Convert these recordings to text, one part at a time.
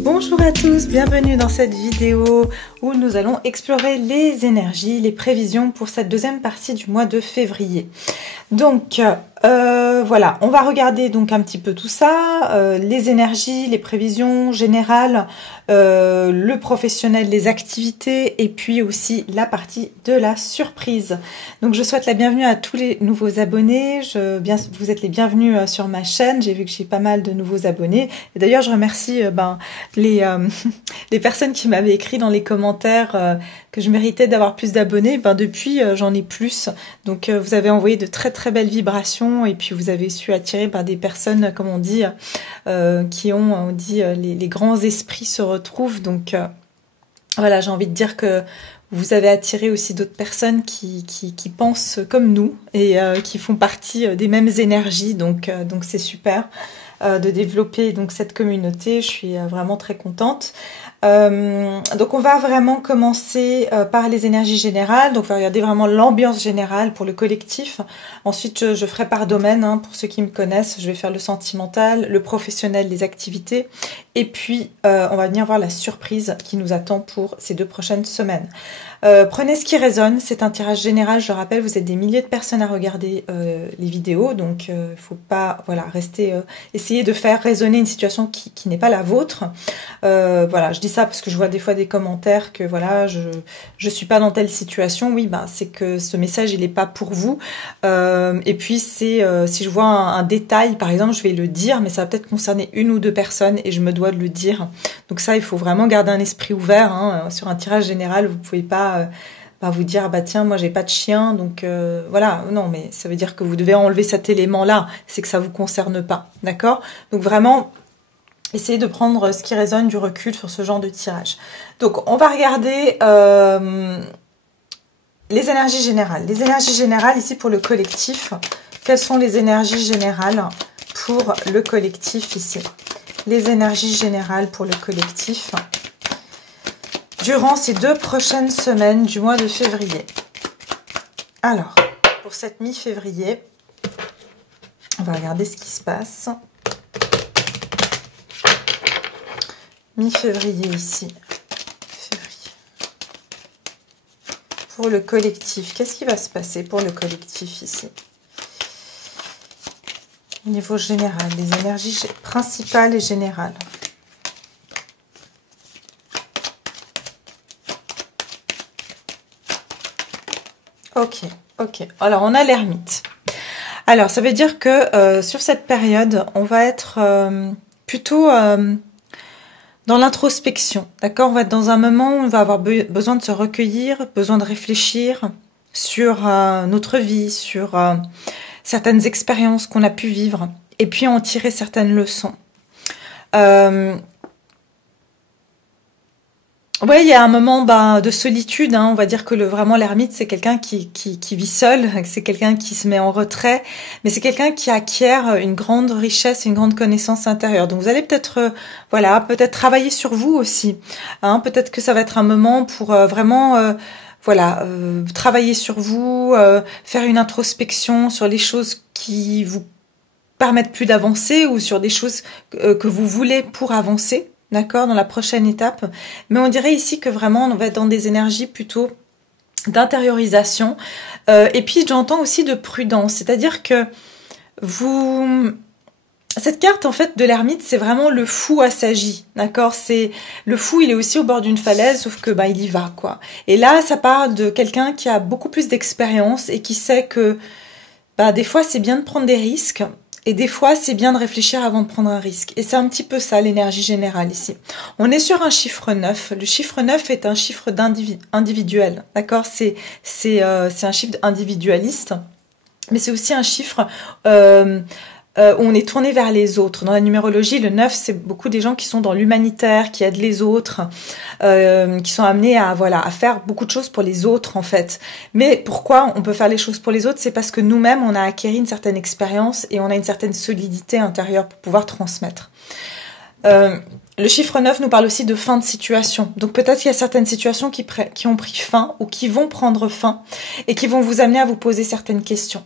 Bonjour à tous, bienvenue dans cette vidéo où nous allons explorer les énergies, les prévisions pour cette deuxième partie du mois de février. Donc voilà, on va regarder donc un petit peu tout ça, les énergies, les prévisions générales, le professionnel, les activités et puis aussi la partie de la surprise. Donc je souhaite la bienvenue à tous les nouveaux abonnés, vous êtes les bienvenus sur ma chaîne, j'ai vu que j'ai pas mal de nouveaux abonnés. Et d'ailleurs je remercie les personnes qui m'avaient écrit dans les commentaires que je méritais d'avoir plus d'abonnés. Depuis j'en ai plus, donc vous avez envoyé de très très belles vibrations et puis vous avez su attirer des personnes, comme on dit, qui ont, les grands esprits se retrouvent. Donc voilà, j'ai envie de dire que vous avez attiré aussi d'autres personnes qui pensent comme nous et qui font partie des mêmes énergies. Donc c'est super de développer donc cette communauté. Je suis vraiment très contente. Donc on va vraiment commencer par les énergies générales. Donc on va regarder vraiment l'ambiance générale pour le collectif. Ensuite je ferai par domaine, pour ceux qui me connaissent. Je vais faire le sentimental, le professionnel, les activités. Et puis on va venir voir la surprise qui nous attend pour ces 2 prochaines semaines. Prenez ce qui résonne, c'est un tirage général, je rappelle, vous êtes des milliers de personnes à regarder les vidéos, donc il faut pas rester, essayer de faire résonner une situation qui n'est pas la vôtre. Voilà, je dis ça parce que je vois des fois des commentaires que voilà, je suis pas dans telle situation. Oui, c'est que ce message il est pas pour vous. Et puis c'est si je vois un détail, par exemple, je vais le dire, mais ça va peut-être concerner 1 ou 2 personnes et je me dois de le dire. Donc ça, il faut vraiment garder un esprit ouvert. Sur un tirage général, vous pouvez pas vous dire tiens, moi j'ai pas de chien, donc voilà. Non, mais ça veut dire que vous devez enlever cet élément là, c'est que ça vous concerne pas, d'accord? Donc vraiment essayez de prendre ce qui résonne, du recul sur ce genre de tirage. Donc on va regarder les énergies générales. Les énergies générales ici pour le collectif. Quelles sont les énergies générales pour le collectif ici? Les énergies générales pour le collectif durant ces 2 prochaines semaines du mois de février. Alors, pour cette mi-février, on va regarder ce qui se passe. Mi-février ici. Février. Pour le collectif, qu'est-ce qui va se passer pour le collectif ici? Au niveau général, les énergies principales et générales. Ok. Alors, on a l'ermite. Alors, ça veut dire que sur cette période, on va être plutôt dans l'introspection. D'accord? On va être dans un moment où on va avoir besoin de se recueillir, besoin de réfléchir sur notre vie, sur certaines expériences qu'on a pu vivre, et puis en tirer certaines leçons. Ouais, il y a un moment de solitude, on va dire que vraiment l'ermite c'est quelqu'un qui vit seul, c'est quelqu'un qui se met en retrait, mais c'est quelqu'un qui acquiert une grande richesse, une grande connaissance intérieure. Donc vous allez peut-être peut-être travailler sur vous aussi, peut-être que ça va être un moment pour vraiment travailler sur vous, faire une introspection sur les choses qui vous permettent plus d'avancer ou sur des choses que vous voulez pour avancer. D'accord, dans la prochaine étape. Mais on dirait ici que vraiment on va être dans des énergies plutôt d'intériorisation. Et puis j'entends aussi de prudence. C'est-à-dire que cette carte en fait de l'ermite, c'est vraiment le fou assagi. D'accord, c'est le fou, il est aussi au bord d'une falaise, sauf que il y va quoi. Et là, ça parle de quelqu'un qui a beaucoup plus d'expérience et qui sait que des fois c'est bien de prendre des risques. Et des fois, c'est bien de réfléchir avant de prendre un risque. Et c'est un petit peu ça, l'énergie générale ici. On est sur un chiffre 9. Le chiffre 9 est un chiffre individuel. D'accord? C'est un chiffre individualiste. Mais c'est aussi un chiffre où on est tourné vers les autres. Dans la numérologie, le 9, c'est beaucoup des gens qui sont dans l'humanitaire, qui aident les autres, qui sont amenés à, voilà, à faire beaucoup de choses pour les autres, en fait. Mais pourquoi on peut faire les choses pour les autres? C'est parce que nous-mêmes, on a acquis une certaine expérience et on a une certaine solidité intérieure pour pouvoir transmettre. Le chiffre 9 nous parle aussi de fin de situation. Donc peut-être qu'il y a certaines situations qui ont pris fin ou qui vont prendre fin et qui vont vous amener à vous poser certaines questions.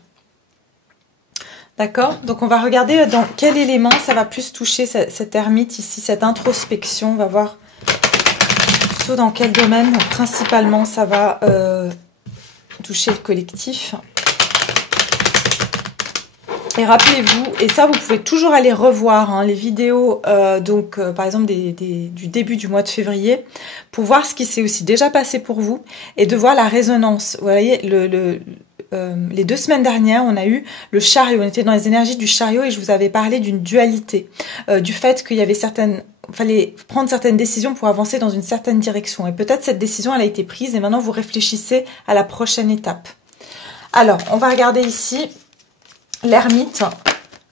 D'accord? Donc on va regarder dans quel élément ça va plus toucher cette ermite ici, cette introspection. On va voir plutôt dans quel domaine principalement ça va toucher le collectif. Et rappelez-vous, et ça vous pouvez toujours aller revoir hein, les vidéos, par exemple du début du mois de février, pour voir ce qui s'est aussi déjà passé pour vous et de voir la résonance. Vous voyez, les 2 semaines dernières, on a eu le chariot, on était dans les énergies du chariot et je vous avais parlé d'une dualité, du fait qu'il y avait fallait prendre certaines décisions pour avancer dans une certaine direction. Et peut-être cette décision, elle a été prise et maintenant vous réfléchissez à la prochaine étape. Alors, on va regarder ici. L'ermite,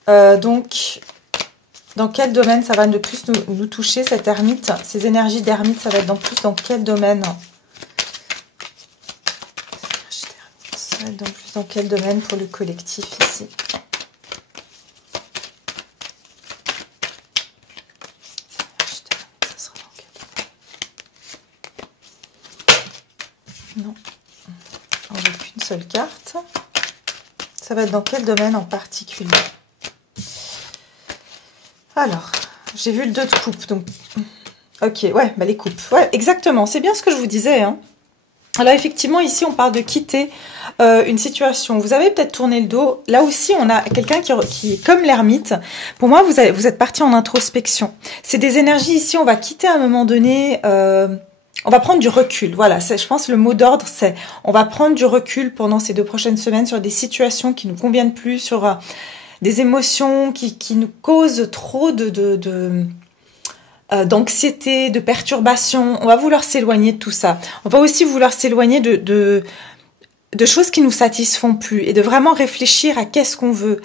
donc, dans quel domaine ça va de plus nous toucher, cette ermite? Ces énergies d'ermite, ça va être dans quel domaine? Ça va être dans quel domaine pour le collectif ici? Non, on n'a qu'une seule carte. Ça va être dans quel domaine en particulier? Alors, j'ai vu le 2 de coupe, donc... Ok, ouais, bah les coupes. Ouais, exactement, c'est bien ce que je vous disais. Hein. Alors effectivement, ici, on parle de quitter une situation. Vous avez peut-être tourné le dos. Là aussi, on a quelqu'un qui est comme l'ermite. Pour moi, vous êtes parti en introspection. C'est des énergies ici, on va quitter à un moment donné... on va prendre du recul, voilà, je pense le mot d'ordre c'est on va prendre du recul pendant ces 2 prochaines semaines sur des situations qui nous conviennent plus, sur des émotions qui nous causent trop d'anxiété, de perturbation. On va vouloir s'éloigner de tout ça. On va aussi vouloir s'éloigner de choses qui nous satisfont plus et de vraiment réfléchir à qu'est-ce qu'on veut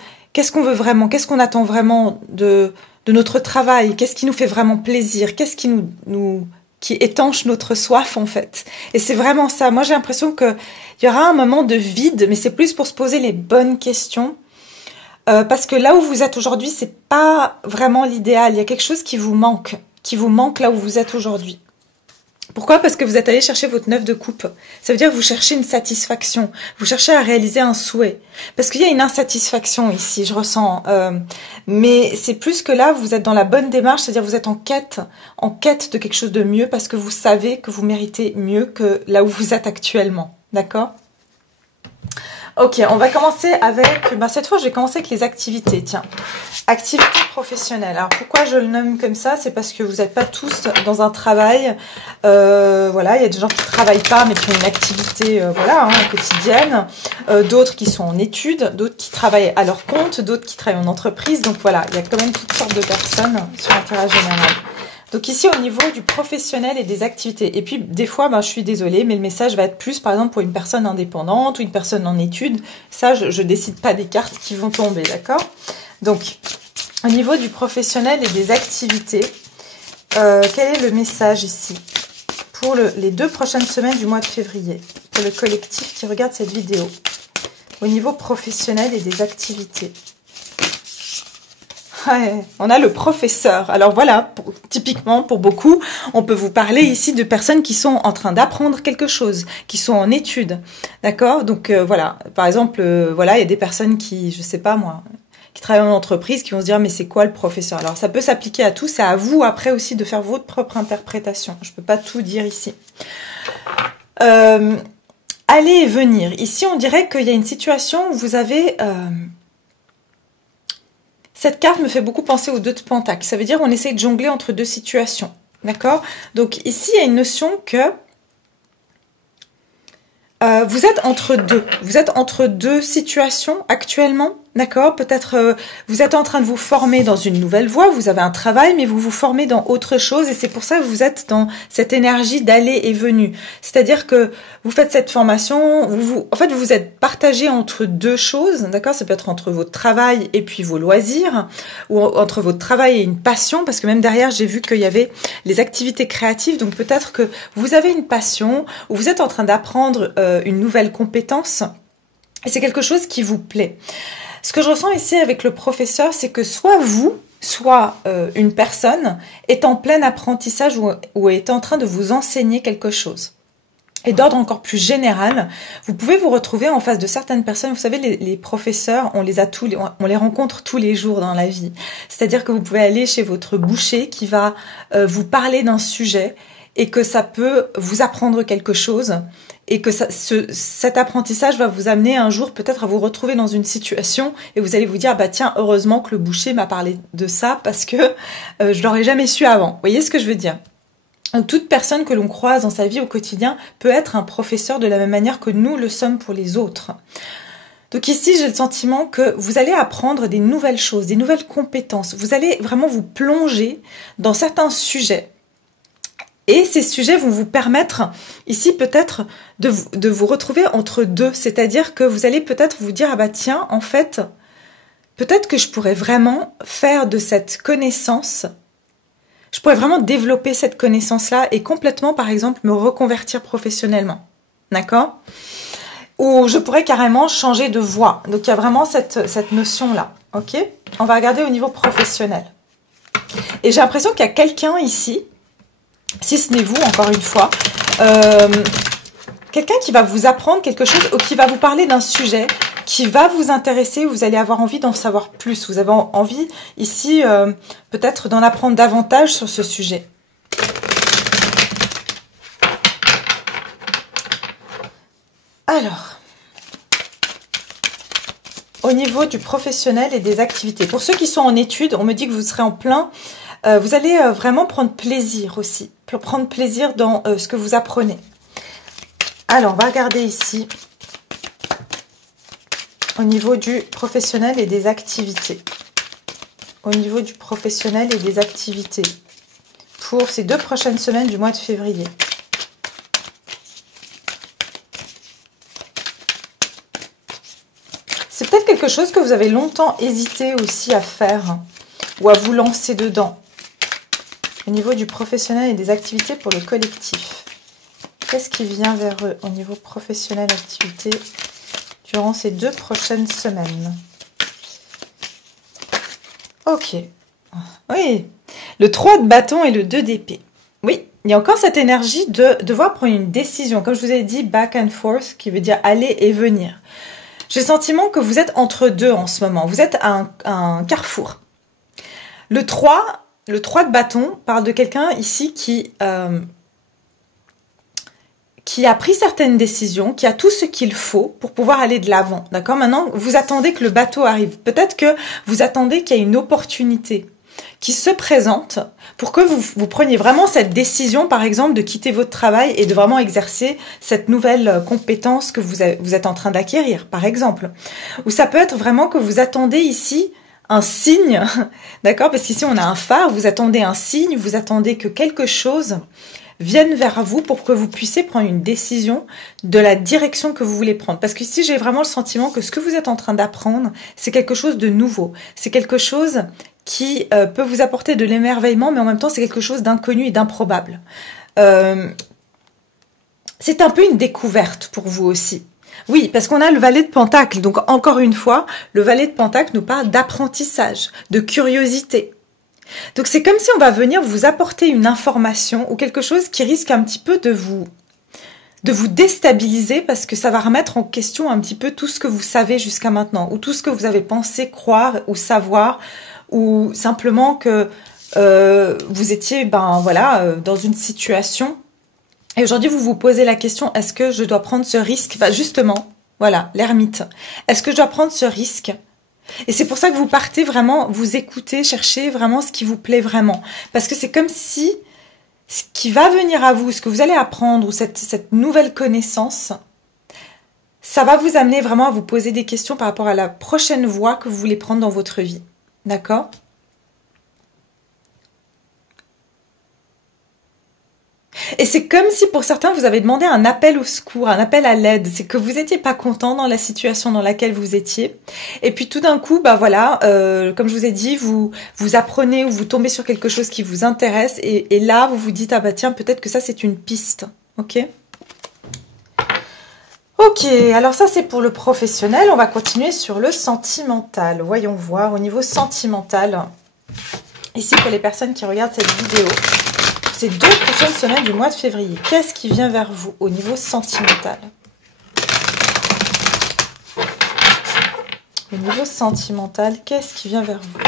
vraiment, qu'est-ce qu'on attend vraiment de notre travail, qu'est-ce qui nous fait vraiment plaisir, qu'est-ce qui qui étanche notre soif en fait. Et c'est vraiment ça. Moi j'ai l'impression qu'il y aura un moment de vide, mais c'est plus pour se poser les bonnes questions. Parce que là où vous êtes aujourd'hui, c'est pas vraiment l'idéal. Il y a quelque chose qui vous manque là où vous êtes aujourd'hui. Pourquoi? Parce que vous êtes allé chercher votre 9 de coupe. Ça veut dire que vous cherchez une satisfaction. Vous cherchez à réaliser un souhait. Parce qu'il y a une insatisfaction ici, je ressens. Mais c'est plus que là, vous êtes dans la bonne démarche, c'est-à-dire vous êtes en quête de quelque chose de mieux parce que vous savez que vous méritez mieux que là où vous êtes actuellement. D'accord? Ok, on va commencer avec... cette fois, je vais commencer avec les activités. Tiens, activités professionnelles. Alors, pourquoi je le nomme comme ça? C'est parce que vous n'êtes pas tous dans un travail. Voilà, il y a des gens qui ne travaillent pas, mais qui ont une activité quotidienne. D'autres qui sont en études, d'autres qui travaillent à leur compte, d'autres qui travaillent en entreprise. Donc voilà, il y a quand même toutes sortes de personnes sur l'intérêt général. Donc ici, au niveau du professionnel et des activités. Et puis, des fois, je suis désolée, mais le message va être plus, par exemple, pour une personne indépendante ou une personne en études. Ça, je décide pas des cartes qui vont tomber, d'accord? Donc, au niveau du professionnel et des activités, quel est le message ici pour les 2 prochaines semaines du mois de février, pour le collectif qui regarde cette vidéo, au niveau professionnel et des activités? Ouais, on a le professeur. Alors voilà, typiquement pour beaucoup, on peut vous parler ici de personnes qui sont en train d'apprendre quelque chose, qui sont en études, d'accord? Donc voilà, par exemple, il y a des personnes qui, je sais pas moi, qui travaillent en entreprise, qui vont se dire mais c'est quoi le professeur? Alors ça peut s'appliquer à tout, c'est à vous après aussi de faire votre propre interprétation. Je peux pas tout dire ici. Aller et venir. Ici, on dirait qu'il y a une situation où vous avez... Cette carte me fait beaucoup penser aux 2 de Pentacle. Ça veut dire qu'on essaye de jongler entre 2 situations. D'accord? Donc ici, il y a une notion que vous êtes entre deux. Vous êtes entre 2 situations actuellement. D'accord, peut-être vous êtes en train de vous former dans une nouvelle voie, vous avez un travail, mais vous vous formez dans autre chose et c'est pour ça que vous êtes dans cette énergie d'aller et venue. C'est-à-dire que vous faites cette formation, en fait, vous vous êtes partagé entre deux choses, d'accord? Ça peut être entre votre travail et puis vos loisirs, ou entre votre travail et une passion, parce que même derrière, j'ai vu qu'il y avait les activités créatives, donc peut-être que vous avez une passion, ou vous êtes en train d'apprendre une nouvelle compétence, et c'est quelque chose qui vous plaît. Ce que je ressens ici avec le professeur, c'est que soit vous, soit une personne est en plein apprentissage ou est en train de vous enseigner quelque chose. Et d'ordre encore plus général, vous pouvez vous retrouver en face de certaines personnes. Vous savez, les professeurs, on les rencontre tous les jours dans la vie. C'est-à-dire que vous pouvez aller chez votre boucher qui va vous parler d'un sujet et que ça peut vous apprendre quelque chose. Et que cet apprentissage va vous amener un jour peut-être à vous retrouver dans une situation et vous allez vous dire, bah tiens, heureusement que le boucher m'a parlé de ça parce que je l'aurais jamais su avant. Vous voyez ce que je veux dire? Donc, toute personne que l'on croise dans sa vie au quotidien peut être un professeur de la même manière que nous le sommes pour les autres. Donc ici, j'ai le sentiment que vous allez apprendre des nouvelles choses, des nouvelles compétences. Vous allez vraiment vous plonger dans certains sujets. Et ces sujets vont vous permettre, ici peut-être, de vous retrouver entre deux. C'est-à-dire que vous allez peut-être vous dire, ah bah tiens, en fait, peut-être que je pourrais vraiment faire de cette connaissance, je pourrais vraiment développer cette connaissance-là et complètement, par exemple, me reconvertir professionnellement. D'accord? Ou je pourrais carrément changer de voie. Donc il y a vraiment cette notion-là. Ok? On va regarder au niveau professionnel. Et j'ai l'impression qu'il y a quelqu'un ici, si ce n'est vous, encore une fois, quelqu'un qui va vous apprendre quelque chose ou qui va vous parler d'un sujet qui va vous intéresser, vous allez avoir envie d'en savoir plus. Vous avez envie, ici, peut-être d'en apprendre davantage sur ce sujet. Alors, au niveau du professionnel et des activités. Pour ceux qui sont en études, on me dit que vous serez en plein... vous allez vraiment prendre plaisir aussi, prendre plaisir dans ce que vous apprenez. Alors, on va regarder ici, au niveau du professionnel et des activités. Au niveau du professionnel et des activités, pour ces 2 prochaines semaines du mois de février. C'est peut-être quelque chose que vous avez longtemps hésité aussi à faire, ou à vous lancer dedans. Au niveau du professionnel et des activités pour le collectif. Qu'est-ce qui vient vers eux au niveau professionnel activité durant ces 2 prochaines semaines? Ok. Oui. Le 3 de bâton et le 2 d'épée. Oui, il y a encore cette énergie de devoir prendre une décision. Comme je vous ai dit, back and forth, qui veut dire aller et venir. J'ai le sentiment que vous êtes entre deux en ce moment. Vous êtes à un carrefour. Le 3 de bâton parle de quelqu'un ici qui a pris certaines décisions, qui a tout ce qu'il faut pour pouvoir aller de l'avant. D'accord? Maintenant, vous attendez que le bateau arrive. Peut-être que vous attendez qu'il y ait une opportunité qui se présente pour que vous preniez vraiment cette décision, par exemple, de quitter votre travail et de vraiment exercer cette nouvelle compétence que vous êtes en train d'acquérir, par exemple. Ou ça peut être vraiment que vous attendez ici un signe, d'accord? Parce qu'ici, on a un phare, vous attendez un signe, vous attendez que quelque chose vienne vers vous pour que vous puissiez prendre une décision de la direction que vous voulez prendre. Parce que ici, j'ai vraiment le sentiment que ce que vous êtes en train d'apprendre, c'est quelque chose de nouveau. C'est quelque chose qui peut vous apporter de l'émerveillement, mais en même temps, c'est quelque chose d'inconnu et d'improbable. C'est un peu une découverte pour vous aussi. Oui, parce qu'on a le valet de Pentacle. Donc, encore une fois, le valet de Pentacle nous parle d'apprentissage, de curiosité. Donc, c'est comme si on va venir vous apporter une information ou quelque chose qui risque un petit peu de vous déstabiliser parce que ça va remettre en question un petit peu tout ce que vous savez jusqu'à maintenant ou tout ce que vous avez pensé croire ou savoir ou simplement que vous étiez dans une situation et aujourd'hui vous vous posez la question, est-ce que je dois prendre ce risque? Justement, voilà, l'ermite. Est-ce que je dois prendre ce risque? Et c'est pour ça que vous partez vraiment, vous écoutez, cherchez vraiment ce qui vous plaît vraiment. Parce que c'est comme si ce qui va venir à vous, ce que vous allez apprendre ou cette nouvelle connaissance, ça va vous amener vraiment à vous poser des questions par rapport à la prochaine voie que vous voulez prendre dans votre vie. D'accord ? Et c'est comme si pour certains, vous avez demandé un appel au secours, un appel à l'aide. C'est que vous n'étiez pas content dans la situation dans laquelle vous étiez. Et puis tout d'un coup, bah voilà, comme je vous ai dit, vous apprenez ou vous tombez sur quelque chose qui vous intéresse. Et là, vous vous dites, ah bah tiens, peut-être que ça, c'est une piste. Ok ? Ok, alors ça, c'est pour le professionnel. On va continuer sur le sentimental. Voyons voir au niveau sentimental. Ici, pour les personnes qui regardent cette vidéo. Ces 2 prochaines semaines du mois de février, qu'est-ce qui vient vers vous au niveau sentimental? Au niveau sentimental, qu'est-ce qui vient vers vous?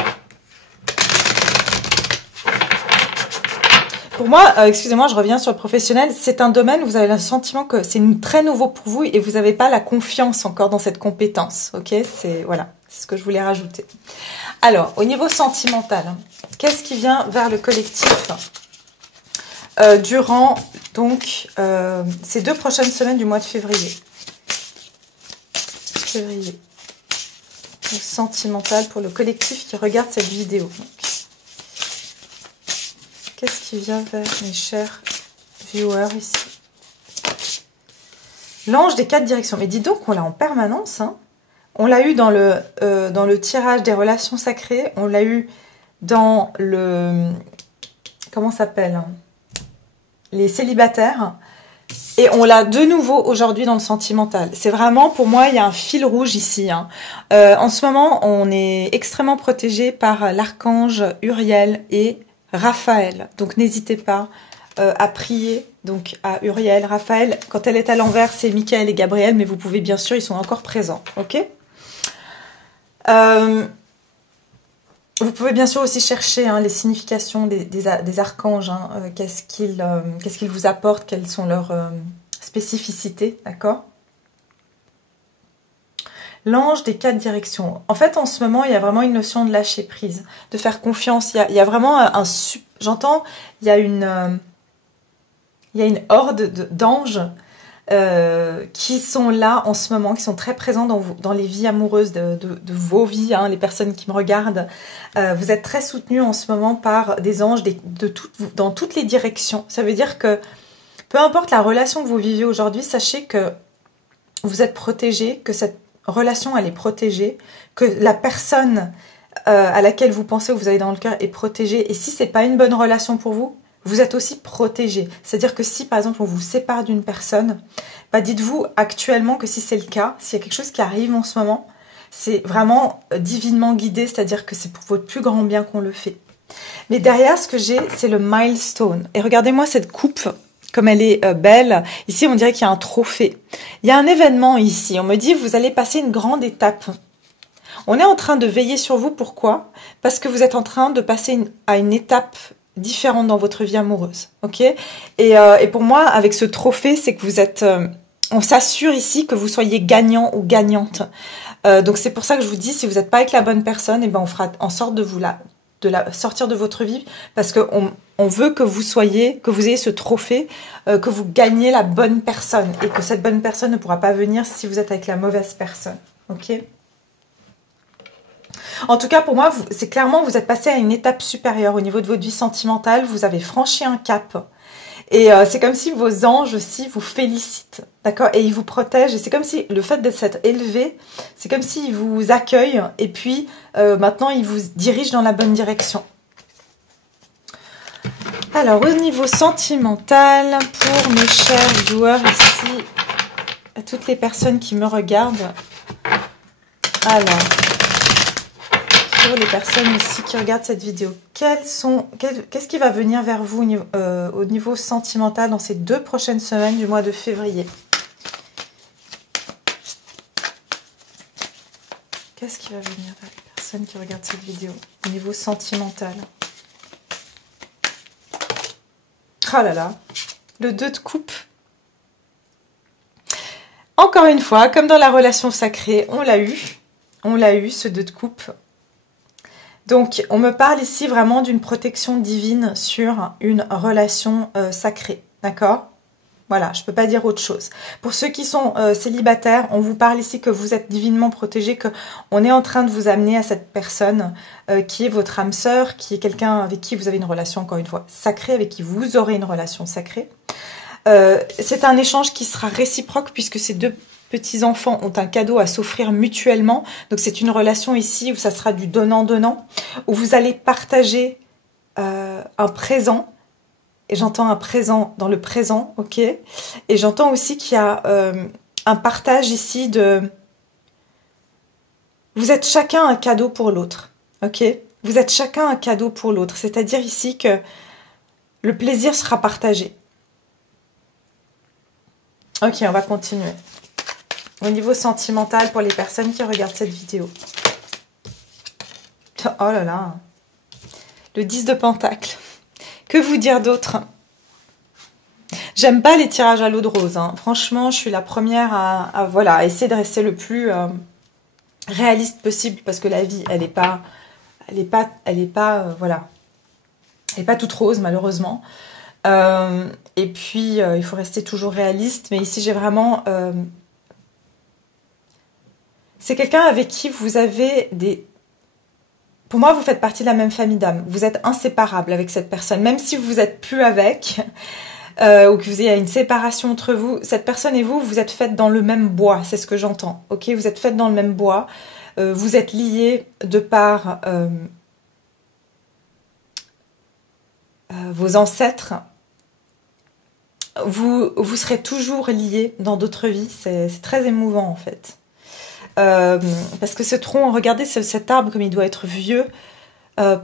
Pour moi, excusez-moi, je reviens sur le professionnel, c'est un domaine où vous avez le sentiment que c'est très nouveau pour vous et vous n'avez pas la confiance encore dans cette compétence. Ok, voilà, c'est ce que je voulais rajouter. Alors, au niveau sentimental, qu'est-ce qui vient vers le collectif durant donc ces 2 prochaines semaines du mois de février. Le sentimental pour le collectif qui regarde cette vidéo. Qu'est-ce qui vient vers mes chers viewers ici? L'ange des 4 directions. Mais dis donc, on l'a en permanence. Hein. On l'a eu dans le tirage des relations sacrées. On l'a eu dans le... Comment ça s'appelle? Les célibataires, et on l'a de nouveau aujourd'hui dans le sentimental. C'est vraiment, pour moi, il y a un fil rouge ici. Hein. En ce moment, on est extrêmement protégé par l'archange Uriel et Raphaël. Donc, n'hésitez pas à prier donc à Uriel, Raphaël. Quand elle est à l'envers, c'est Michael et Gabriel, mais vous pouvez, bien sûr, ils sont encore présents. Ok ? Vous pouvez bien sûr aussi chercher les significations des archanges, hein, qu'est-ce qu'ils vous apportent, quelles sont leurs spécificités, d'accord? L'ange des 4 directions. En fait, en ce moment, il y a vraiment une notion de lâcher prise, de faire confiance. Il y a vraiment j'entends, il y a une horde d'anges qui sont là en ce moment, qui sont très présents dans les vies amoureuses de vos vies, hein, les personnes qui me regardent. Vous êtes très soutenus en ce moment par des anges dans toutes les directions. Ça veut dire que peu importe la relation que vous vivez aujourd'hui, sachez que vous êtes protégés, que cette relation elle est protégée, que la personne à laquelle vous pensez ou vous avez dans le cœur est protégée. Et si c'est pas une bonne relation pour vous, vous êtes aussi protégé. C'est-à-dire que si, par exemple, on vous sépare d'une personne, bah dites-vous actuellement que si c'est le cas, s'il y a quelque chose qui arrive en ce moment, c'est vraiment divinement guidé, c'est-à-dire que c'est pour votre plus grand bien qu'on le fait. Mais derrière, ce que j'ai, c'est le milestone. Et regardez-moi cette coupe, comme elle est belle. Ici, on dirait qu'il y a un trophée. Il y a un événement ici. On me dit, vous allez passer une grande étape. On est en train de veiller sur vous. Pourquoi? Parce que vous êtes en train de passer à une étape différente dans votre vie amoureuse, ok? Et pour moi, avec ce trophée, c'est que vous êtes... on s'assure ici que vous soyez gagnant ou gagnante. Donc c'est pour ça que je vous dis, si vous n'êtes pas avec la bonne personne, eh ben on fera en sorte de la sortir de votre vie, parce qu'on veut que vous ayez ce trophée, que vous gagnez la bonne personne, et que cette bonne personne ne pourra pas venir si vous êtes avec la mauvaise personne, ok? En tout cas, pour moi, c'est clairement, vous êtes passé à une étape supérieure au niveau de votre vie sentimentale. Vous avez franchi un cap. Et c'est comme si vos anges aussi vous félicitent. D'accord? Et ils vous protègent. Et c'est comme si le fait d'être élevé, c'est comme s'ils vous accueillent. Et puis, maintenant, ils vous dirigent dans la bonne direction. Alors, au niveau sentimental, pour mes chers viewers ici, à toutes les personnes qui me regardent. Alors... pour les personnes ici qui regardent cette vidéo, qu'est-ce qui va venir vers vous au niveau sentimental dans ces 2 prochaines semaines du mois de février? Qu'est-ce qui va venir vers les personnes qui regardent cette vidéo au niveau sentimental? Oh là là, le 2 de coupe. Encore une fois, comme dans la relation sacrée, on l'a eu, ce 2 de coupe. Donc, on me parle ici vraiment d'une protection divine sur une relation sacrée, d'accord? Voilà, je peux pas dire autre chose. Pour ceux qui sont célibataires, on vous parle ici que vous êtes divinement protégés, que on est en train de vous amener à cette personne qui est votre âme sœur, qui est quelqu'un avec qui vous avez une relation, encore une fois, sacrée, avec qui vous aurez une relation sacrée. C'est un échange qui sera réciproque puisque ces deux petits-enfants ont un cadeau à s'offrir mutuellement. Donc c'est une relation ici où ça sera du donnant-donnant, où vous allez partager un présent. Et j'entends un présent dans le présent, ok. Et j'entends aussi qu'il y a un partage ici de... Vous êtes chacun un cadeau pour l'autre, ok. Vous êtes chacun un cadeau pour l'autre. C'est-à-dire ici que le plaisir sera partagé. Ok, on va continuer. Au niveau sentimental, pour les personnes qui regardent cette vidéo. Oh là là. Le 10 de Pentacle. Que vous dire d'autre? J'aime pas les tirages à l'eau de rose. Hein. Franchement, je suis la première à essayer de rester le plus réaliste possible parce que la vie, elle est pas toute rose malheureusement. Et puis, il faut rester toujours réaliste. Mais ici, j'ai vraiment... c'est quelqu'un avec qui vous avez des... Pour moi, vous faites partie de la même famille d'âme. Vous êtes inséparables avec cette personne. Même si vous n'êtes plus avec, ou que vous ayez une séparation entre vous, cette personne et vous, vous êtes faites dans le même bois. C'est ce que j'entends. Ok, vous êtes faites dans le même bois. Vous êtes liés de par vos ancêtres. Vous serez toujours liés dans d'autres vies. C'est très émouvant en fait. Parce que ce tronc, regardez cet arbre comme il doit être vieux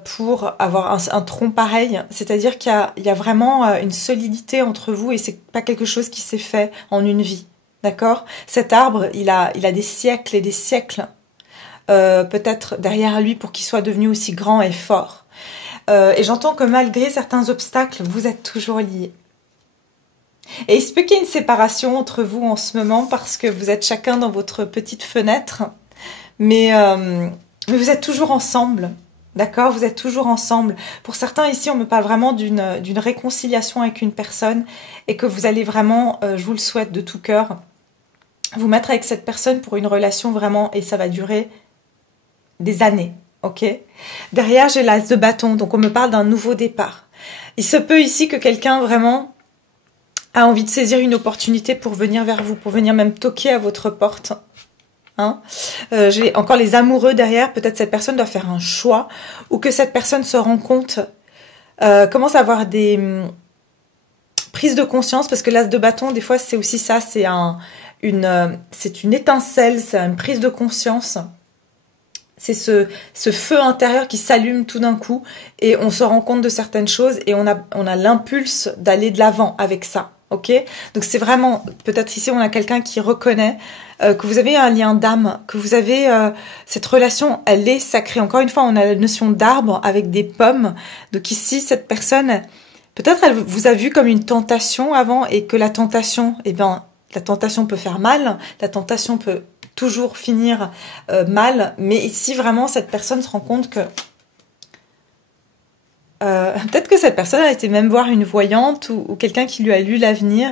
pour avoir un tronc pareil. C'est-à-dire qu'il y a vraiment une solidité entre vous et c'est pas quelque chose qui s'est fait en une vie. D'accord? Cet arbre, il a des siècles et des siècles peut-être derrière lui pour qu'il soit devenu aussi grand et fort. Et j'entends que malgré certains obstacles, vous êtes toujours liés. Et il se peut qu'il y ait une séparation entre vous en ce moment parce que vous êtes chacun dans votre petite fenêtre, mais vous êtes toujours ensemble, d'accord? Vous êtes toujours ensemble. Pour certains ici, on me parle vraiment d'une réconciliation avec une personne et que vous allez vraiment, je vous le souhaite de tout cœur, vous mettre avec cette personne pour une relation vraiment, et ça va durer des années, ok? Derrière, j'ai l'as de bâton, donc on me parle d'un nouveau départ. Il se peut ici que quelqu'un vraiment a envie de saisir une opportunité pour venir vers vous, pour venir même toquer à votre porte. Hein, j'ai encore les amoureux derrière. Peut-être cette personne doit faire un choix ou que cette personne se rend compte, commence à avoir des prises de conscience parce que l'as de bâton, des fois, c'est aussi ça. C'est une étincelle, c'est une prise de conscience. C'est ce feu intérieur qui s'allume tout d'un coup et on se rend compte de certaines choses et on a l'impulse d'aller de l'avant avec ça. Ok, donc c'est vraiment, peut-être ici on a quelqu'un qui reconnaît que vous avez un lien d'âme, que vous avez cette relation, elle est sacrée. Encore une fois, on a la notion d'arbre avec des pommes. Donc ici, cette personne, peut-être elle vous a vu comme une tentation avant et que la tentation, la tentation peut faire mal, la tentation peut toujours finir mal. Mais ici, vraiment, cette personne se rend compte que peut-être que cette personne a été même voir une voyante ou quelqu'un qui lui a lu l'avenir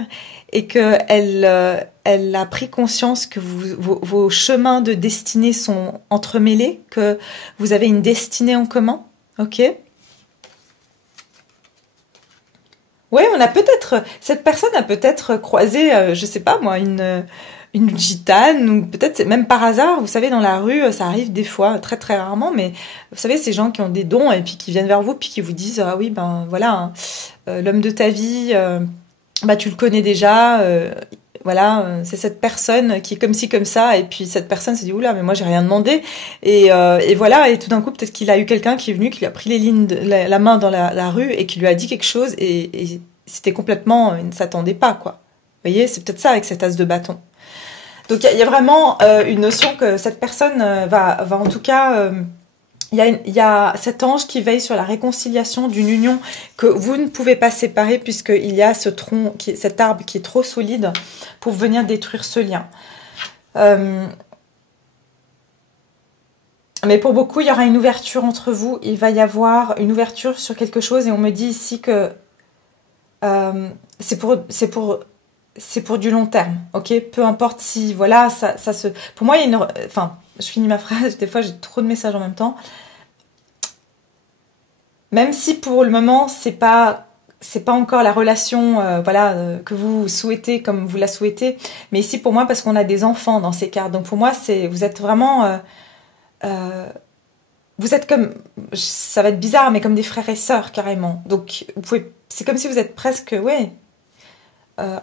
et qu'elle elle a pris conscience que vos chemins de destinée sont entremêlés, que vous avez une destinée en commun, ok? Ouais, cette personne a peut-être croisé, je sais pas moi, une gitane, ou peut-être même par hasard, vous savez, dans la rue, ça arrive des fois, très très rarement, mais vous savez, ces gens qui ont des dons et puis qui viennent vers vous, puis qui vous disent, ah oui, ben voilà, hein, l'homme de ta vie, bah tu le connais déjà, voilà, c'est cette personne qui est comme ci, comme ça, et puis cette personne s'est dit, oula, mais moi j'ai rien demandé, et voilà, et tout d'un coup, peut-être qu'il a eu quelqu'un qui est venu, qui lui a pris les lignes la main dans la rue, et qui lui a dit quelque chose, et c'était complètement, il ne s'attendait pas, quoi. Vous voyez, c'est peut-être ça avec cet as de bâton. Donc il y a vraiment une notion que cette personne va en tout cas, il y a cet ange qui veille sur la réconciliation d'une union que vous ne pouvez pas séparer puisqu'il y a ce tronc, cet arbre qui est trop solide pour venir détruire ce lien. Mais pour beaucoup, il y aura une ouverture entre vous, il va y avoir une ouverture sur quelque chose et on me dit ici que c'est pour c'est pour du long terme, ok? Peu importe si, voilà, ça se... Pour moi, il y a une... Enfin, je finis ma phrase, des fois j'ai trop de messages en même temps. Même si pour le moment, c'est pas encore la relation voilà, que vous souhaitez comme vous la souhaitez, mais ici pour moi, parce qu'on a des enfants dans ces cartes, donc pour moi, vous êtes vraiment... vous êtes comme... Ça va être bizarre, mais comme des frères et sœurs, carrément. Donc, vous pouvez... C'est comme si vous êtes presque, ouais...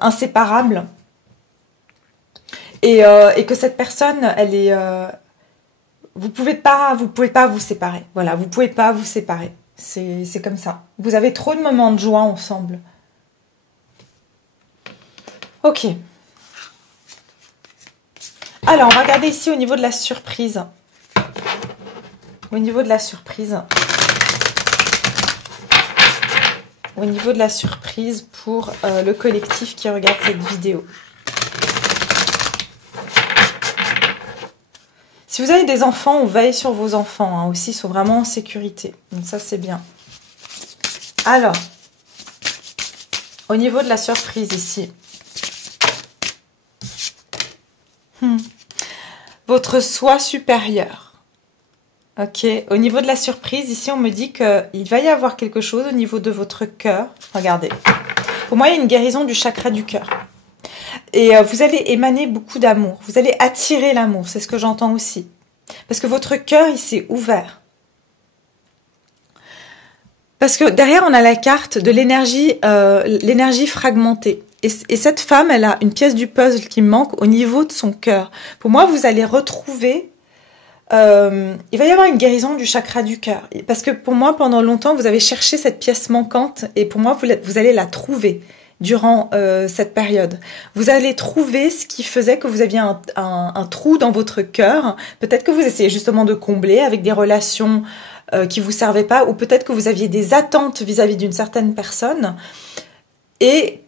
inséparable et que cette personne elle est vous pouvez pas vous séparer, voilà, vous pouvez pas vous séparer, c'est comme ça, vous avez trop de moments de joie ensemble. Ok, alors on va regarder ici au niveau de la surprise, au niveau de la surprise pour le collectif qui regarde cette vidéo. Si vous avez des enfants, on veille sur vos enfants, hein, aussi, ils sont vraiment en sécurité. Donc ça, c'est bien. Alors, au niveau de la surprise ici. Votre soi supérieur. Ok, au niveau de la surprise, ici, on me dit qu'il va y avoir quelque chose au niveau de votre cœur. Regardez. Pour moi, il y a une guérison du chakra du cœur. Et vous allez émaner beaucoup d'amour. Vous allez attirer l'amour. C'est ce que j'entends aussi. Parce que votre cœur, il s'est ouvert. Parce que derrière, on a la carte de l'énergie fragmentée. Et cette femme, elle a une pièce du puzzle qui manque au niveau de son cœur. Pour moi, vous allez retrouver... il va y avoir une guérison du chakra du cœur. Parce que pour moi, pendant longtemps, vous avez cherché cette pièce manquante. Et pour moi, vous allez la trouver. Durant cette période. Vous allez trouver ce qui faisait que vous aviez un trou dans votre cœur. Peut-être que vous essayez justement de combler avec des relations qui vous servaient pas, ou peut-être que vous aviez des attentes vis-à-vis d'une certaine personne et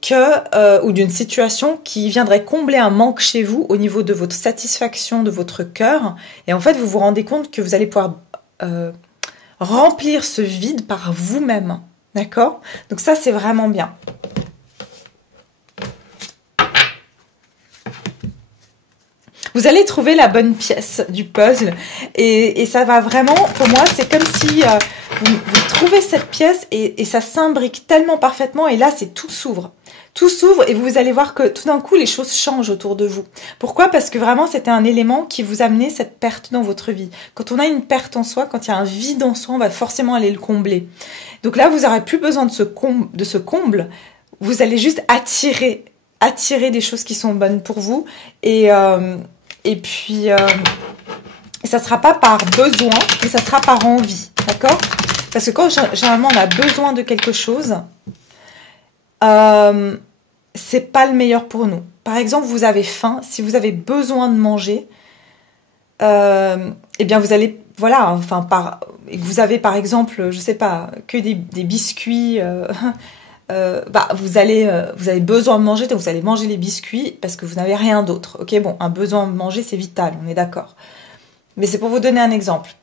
ou d'une situation qui viendrait combler un manque chez vous au niveau de votre satisfaction de votre cœur. Et en fait, vous vous rendez compte que vous allez pouvoir remplir ce vide par vous-même. D'accord? Donc ça, c'est vraiment bien. Vous allez trouver la bonne pièce du puzzle et ça va vraiment, pour moi, c'est comme si vous trouvez cette pièce et ça s'imbrique tellement parfaitement et là, tout s'ouvre. Tout s'ouvre et vous allez voir que tout d'un coup, les choses changent autour de vous. Pourquoi? Parce que vraiment, c'était un élément qui vous amenait cette perte dans votre vie. Quand on a une perte en soi, quand il y a un vide en soi, on va forcément aller le combler. Donc là, vous n'aurez plus besoin de ce comble. Vous allez juste attirer des choses qui sont bonnes pour vous et puis, ça ne sera pas par besoin, mais ça sera par envie, d'accord? Parce que quand généralement on a besoin de quelque chose, c'est pas le meilleur pour nous. Par exemple, vous avez faim, si vous avez besoin de manger, eh bien vous allez, voilà, enfin et que vous avez par exemple, je sais pas, que des biscuits. Vous avez besoin de manger, donc vous allez manger les biscuits parce que vous n'avez rien d'autre. Ok, bon, un besoin de manger, c'est vital, on est d'accord. Mais c'est pour vous donner un exemple.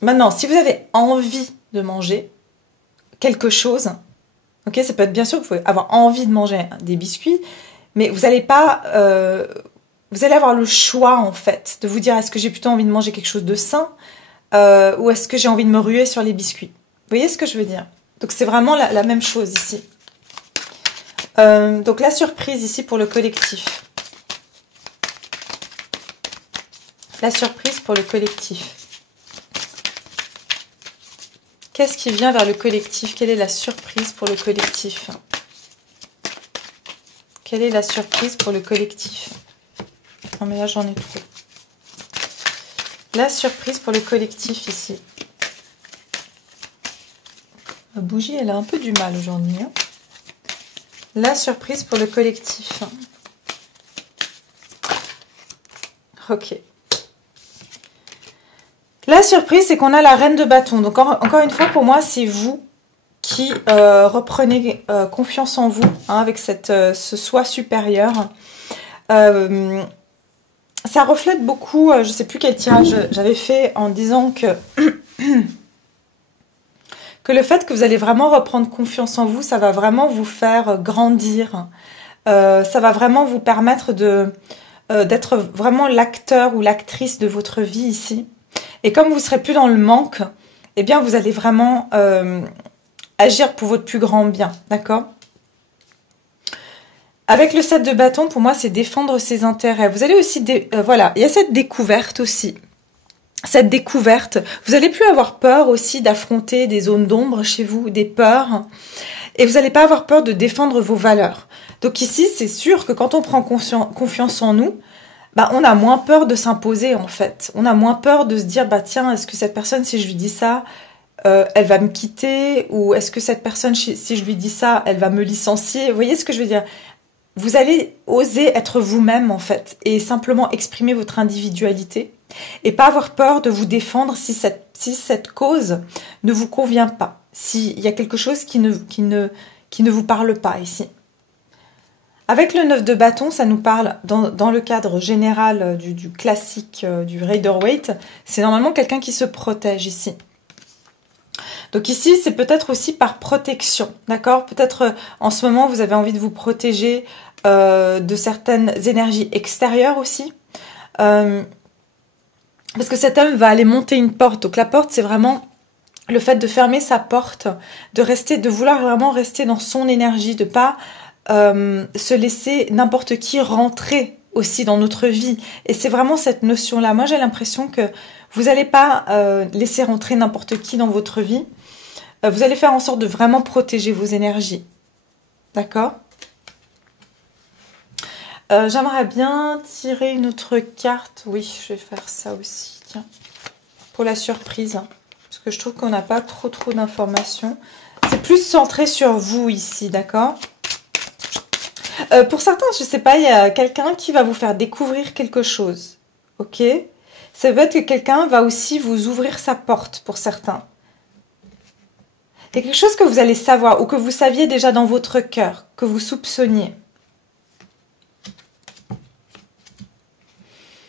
Maintenant, si vous avez envie de manger quelque chose, ok, ça peut être bien sûr que vous pouvez avoir envie de manger des biscuits, mais vous allez pas, vous allez avoir le choix en fait de vous dire est-ce que j'ai plutôt envie de manger quelque chose de sain ou est-ce que j'ai envie de me ruer sur les biscuits. Vous voyez ce que je veux dire? Donc c'est vraiment la même chose ici. Donc la surprise ici pour le collectif. La surprise pour le collectif. Qu'est-ce qui vient vers le collectif? Quelle est la surprise pour le collectif? Quelle est la surprise pour le collectif? Non mais là j'en ai trop. La surprise pour le collectif ici. La bougie elle a un peu du mal aujourd'hui. Hein. La surprise pour le collectif. Ok. La surprise, c'est qu'on a la reine de bâton. Donc, encore une fois, pour moi, c'est vous qui reprenez confiance en vous, hein, avec ce soi supérieur. Ça reflète beaucoup, je ne sais plus quel tirage j'avais fait en disant que le fait que vous allez vraiment reprendre confiance en vous, ça va vraiment vous faire grandir. Ça va vraiment vous permettre d'être vraiment l'acteur ou l'actrice de votre vie ici. Et comme vous serez plus dans le manque, eh bien vous allez vraiment agir pour votre plus grand bien, d'accord? Avec le 7 de bâton, pour moi, c'est défendre ses intérêts. Vous allez aussi, voilà, il y a cette découverte aussi. Cette découverte, vous n'allez plus avoir peur aussi d'affronter des zones d'ombre chez vous, des peurs. Et vous n'allez pas avoir peur de défendre vos valeurs. Donc ici, c'est sûr que quand on prend confiance en nous, bah, on a moins peur de s'imposer en fait. On a moins peur de se dire, bah tiens, est-ce que cette personne, si je lui dis ça, elle va me quitter? Ou est-ce que cette personne, si je lui dis ça, elle va me licencier? Vous voyez ce que je veux dire? Vous allez oser être vous-même en fait et simplement exprimer votre individualité et pas avoir peur de vous défendre si cette cause ne vous convient pas, s'il y a quelque chose qui ne vous parle pas ici. Avec le 9 de bâton, ça nous parle dans le cadre général du classique du Rider-Waite, c'est normalement quelqu'un qui se protège ici. Donc ici, c'est peut-être aussi par protection, d'accord? Peut-être en ce moment, vous avez envie de vous protéger de certaines énergies extérieures aussi. Parce que cet homme va aller monter une porte. Donc la porte, c'est vraiment le fait de fermer sa porte, de vouloir vraiment rester dans son énergie, de pas se laisser n'importe qui rentrer aussi dans notre vie. Et c'est vraiment cette notion-là. Moi, j'ai l'impression que vous n'allez pas laisser rentrer n'importe qui dans votre vie. Vous allez faire en sorte de vraiment protéger vos énergies. D'accord? J'aimerais bien tirer une autre carte. Oui, je vais faire ça aussi. Tiens, pour la surprise. Parce que je trouve qu'on n'a pas trop d'informations. C'est plus centré sur vous ici, d'accord? Pour certains, je ne sais pas, il y a quelqu'un qui va vous faire découvrir quelque chose. Ok? Ça veut être que quelqu'un va aussi vous ouvrir sa porte pour certains. Il y a quelque chose que vous allez savoir ou que vous saviez déjà dans votre cœur, que vous soupçonniez.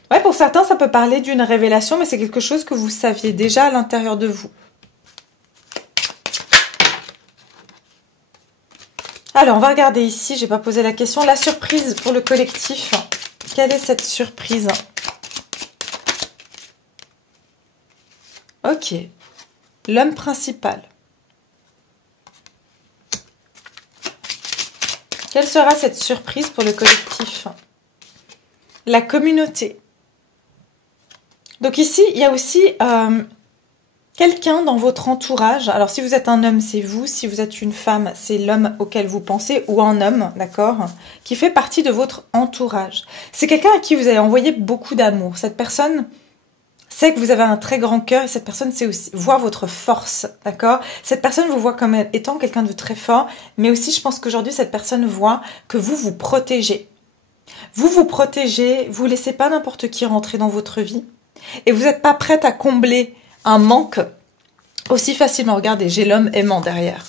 Ouais, pour certains, ça peut parler d'une révélation, mais c'est quelque chose que vous saviez déjà à l'intérieur de vous. Alors, on va regarder ici, j'ai pas posé la question. La surprise pour le collectif. Quelle est cette surprise? Ok. L'homme principal. Quelle sera cette surprise pour le collectif? La communauté. Donc ici, il y a aussi quelqu'un dans votre entourage. Alors si vous êtes un homme, c'est vous. Si vous êtes une femme, c'est l'homme auquel vous pensez. Ou un homme, d'accord? Qui fait partie de votre entourage. C'est quelqu'un à qui vous allez envoyer beaucoup d'amour. Cette personne sait que vous avez un très grand cœur. Et cette personne voit votre force, d'accord? Cette personne vous voit comme étant quelqu'un de très fort. Mais aussi, je pense qu'aujourd'hui, cette personne voit que vous vous protégez. Vous vous protégez. Vous ne laissez pas n'importe qui rentrer dans votre vie. Et vous n'êtes pas prête à combler un manque aussi facilement. Regardez, j'ai l'homme aimant derrière.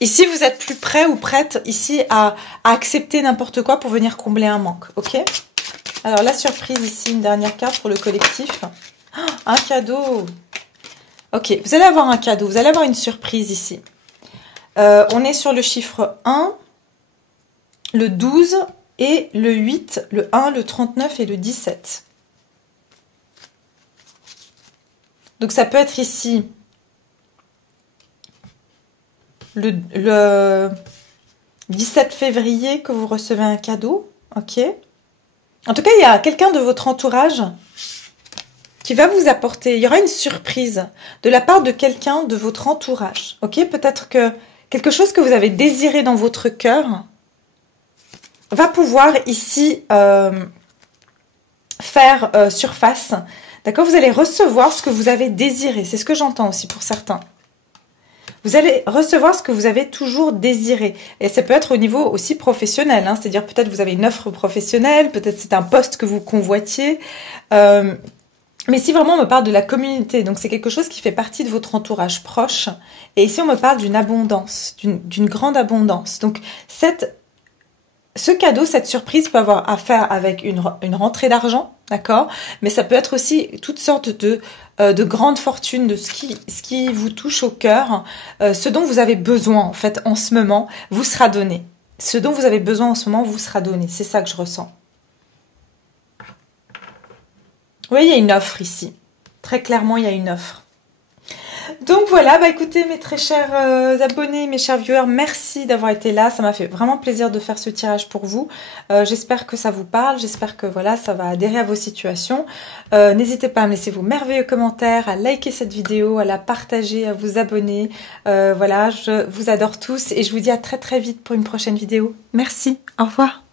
Ici, vous êtes plus prêt ou prête ici à accepter n'importe quoi pour venir combler un manque. Ok? Alors, la surprise ici, une dernière carte pour le collectif. Oh, un cadeau. Ok, vous allez avoir un cadeau. Vous allez avoir une surprise ici. On est sur le chiffre 1, le 12 et le 8, le 1, le 39 et le 17. Donc, ça peut être ici le 17 février que vous recevez un cadeau. Ok. En tout cas, il y a quelqu'un de votre entourage qui va vous apporter. Il y aura une surprise de la part de quelqu'un de votre entourage. Ok. Peut-être que quelque chose que vous avez désiré dans votre cœur va pouvoir ici faire surface. D'accord, vous allez recevoir ce que vous avez désiré. C'est ce que j'entends aussi pour certains. Vous allez recevoir ce que vous avez toujours désiré. Et ça peut être au niveau aussi professionnel. Hein, c'est-à-dire peut-être vous avez une offre professionnelle, peut-être c'est un poste que vous convoitiez. Mais ici vraiment on me parle de la communauté. Donc c'est quelque chose qui fait partie de votre entourage proche. Et ici on me parle d'une abondance, d'une grande abondance. Donc ce cadeau, cette surprise peut avoir à faire avec une rentrée d'argent, d'accord? Mais ça peut être aussi toutes sortes de grandes fortunes, de ce qui vous touche au cœur, ce dont vous avez besoin en fait en ce moment, vous sera donné. ce dont vous avez besoin en ce moment vous sera donné. C'est ça que je ressens. Oui, il y a une offre ici. Très clairement, il y a une offre. Donc voilà, bah écoutez mes très chers abonnés, mes chers viewers, merci d'avoir été là. Ça m'a fait vraiment plaisir de faire ce tirage pour vous. J'espère que ça vous parle, j'espère que voilà, ça va adhérer à vos situations. N'hésitez pas à me laisser vos merveilleux commentaires, à liker cette vidéo, à la partager, à vous abonner. Voilà, je vous adore tous et je vous dis à très très vite pour une prochaine vidéo. Merci, au revoir.